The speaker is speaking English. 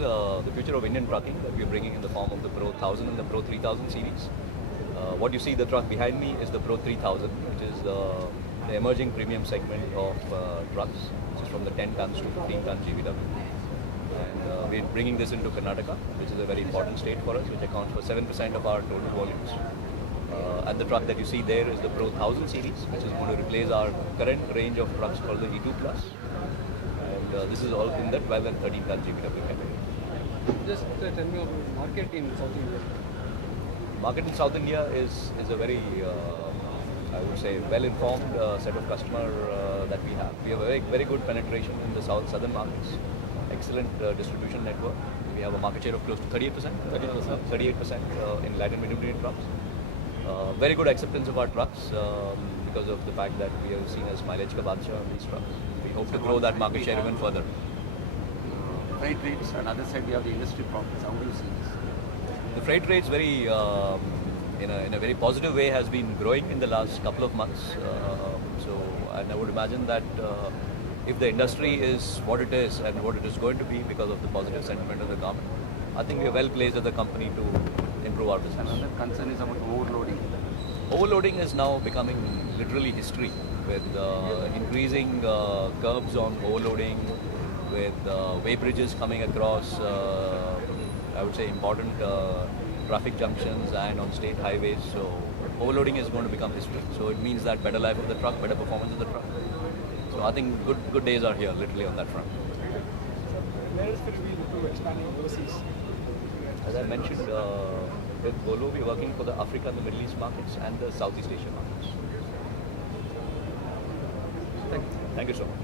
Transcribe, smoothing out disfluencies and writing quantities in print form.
is the future of Indian trucking that we are bringing in the form of the Pro 1000 and the Pro 3000 series. What you see the truck behind me is the Pro 3000, which is the emerging premium segment of trucks, which is from the 10 tons to 15 ton GVW. And we're bringing this into Karnataka, which is a very important state for us, which accounts for 7% of our total volumes. And the truck that you see there is the Pro 1000 series, which is going to replace our current range of trucks called the E2 Plus. And this is all in the 12 and 13 ton GVW category. Just tell me about market in South India. Market in South India is a very, I would say, well-informed set of customer that we have. We have a very good penetration in the southern markets, excellent distribution network. We have a market share of close to 38%, 38% in light and medium duty trucks. Very good acceptance of our trucks because of the fact that we are seen as mileage ka badshah on these trucks. We hope to grow that market share even further. Freight rates, and other side we have the industry profits. How do you see this? The freight rates very, in a very positive way, has been growing in the last couple of months. And I would imagine that if the industry is what it is and what it is going to be because of the positive sentiment of the government, I think we are well placed as a company to improve our business. Another concern is about overloading. Overloading is now becoming literally history with increasing curbs on overloading, with weighbridges coming across, I would say, important traffic junctions and on state highways. So overloading is going to become history. So it means that better life of the truck, better performance of the truck. So I think good days are here, literally on that front. Where is the review to expanding overseas? As I mentioned, with Volvo, we're working for the Africa and the Middle East markets and the Southeast Asia markets. Thank you. Thank you so much.